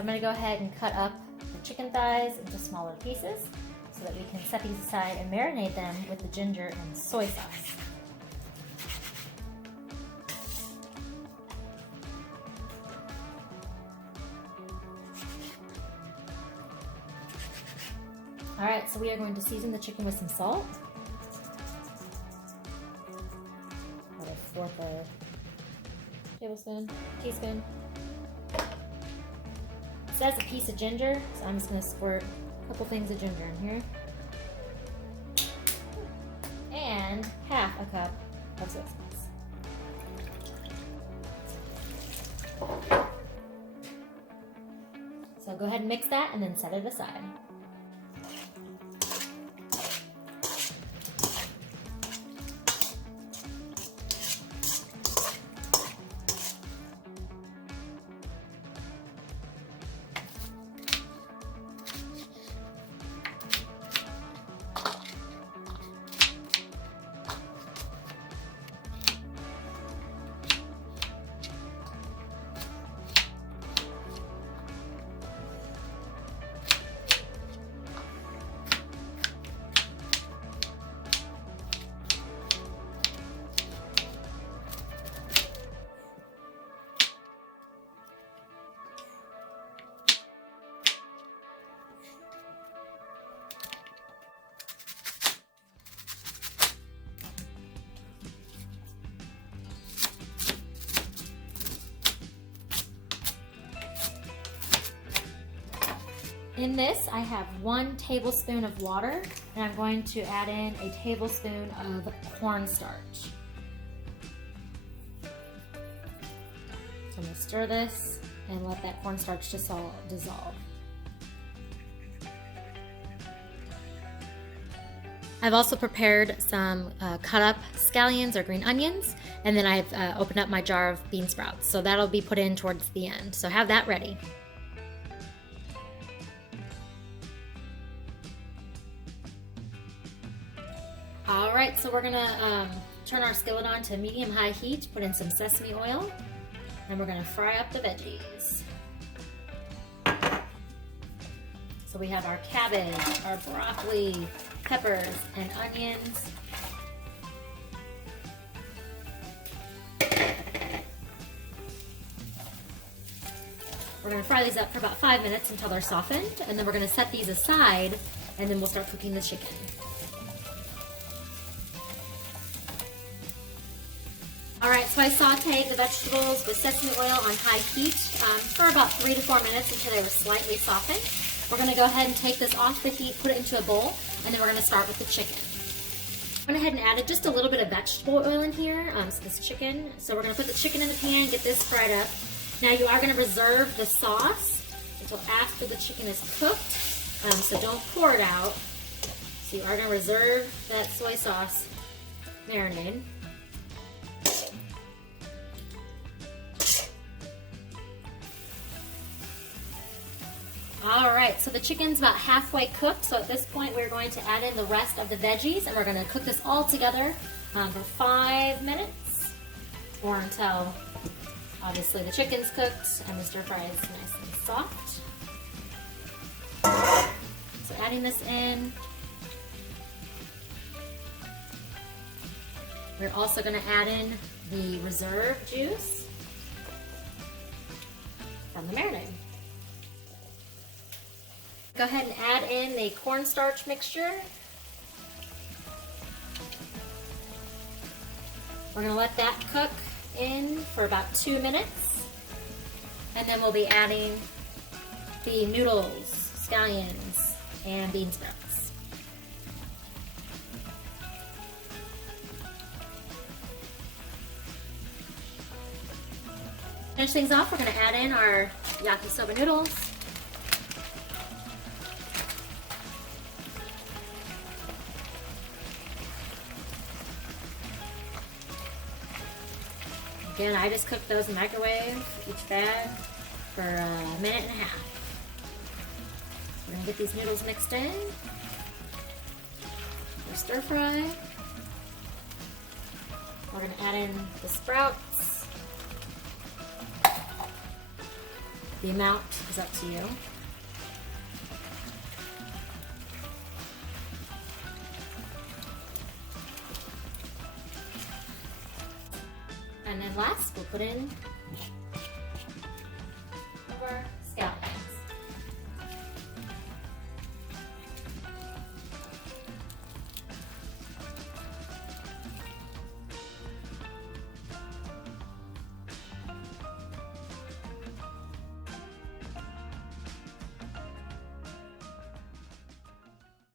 I'm going to go ahead and cut up the chicken thighs into smaller pieces so that we can set these aside and marinate them with the ginger and soy sauce. Alright, so we are going to season the chicken with some salt. About a fourth of a teaspoon. It says a piece of ginger, so I'm just going to squirt a couple things of ginger in here. And half a cup of soy sauce. So go ahead and mix that and then set it aside. In this, I have 1 tablespoon of water, and I'm going to add in a tablespoon of cornstarch. So I'm going to stir this and let that cornstarch dissolve. I've also prepared some cut up scallions or green onions, and then I've opened up my jar of bean sprouts. So that'll be put in towards the end. So have that ready. Alright, so we're gonna turn our skillet on to medium-high heat, put in some sesame oil, and we're gonna fry up the veggies. So we have our cabbage, our broccoli, peppers, and onions. We're gonna fry these up for about 5 minutes until they're softened, and then we're gonna set these aside, and then we'll start cooking the chicken. Alright, so I sauteed the vegetables with sesame oil on high heat for about 3 to 4 minutes until they were slightly softened. We're going to go ahead and take this off the heat, put it into a bowl, and then we're going to start with the chicken. I went ahead and added just a little bit of vegetable oil in here, so this chicken. So we're going to put the chicken in the pan, get this fried up. Now you are going to reserve the sauce until after the chicken is cooked, so don't pour it out. So you are going to reserve that soy sauce marinade. Alright, so the chicken's about halfway cooked, so at this point we're going to add in the rest of the veggies, and we're going to cook this all together for 5 minutes, or until obviously the chicken's cooked and the stir fry is nice and soft. So adding this in, we're also going to add in the reserve juice from the marinade. Go ahead and add in the cornstarch mixture. We're going to let that cook in for about 2 minutes. And then we'll be adding the noodles, scallions, and bean sprouts. Finish things off, we're going to add in our yakisoba noodles. Again, I just cooked those in the microwave, each bag, for a minute and a half. We're going to get these noodles mixed in. For stir fry. We're going to add in the sprouts. The amount is up to you. And then last, we'll put in